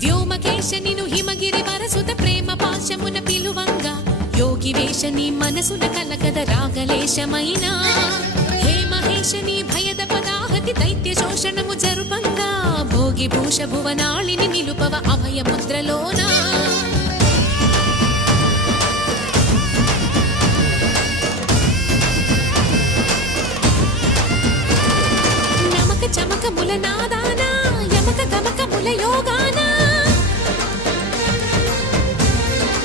వ్యోమకేశనిను హిమగిరి వరసుత ప్రేమ పాశమున పిలువంగా యోగి వేషని మనసున కలకద రాగలేశమైన హే మహేశని భయద పదాహతి దైత్య శోషణము జరుపంగా భోగి భూష భువనాళిని నిలుపవ అభయ ముద్రలోన నమక చమకముల నాదాన యమక గమకముల యోగా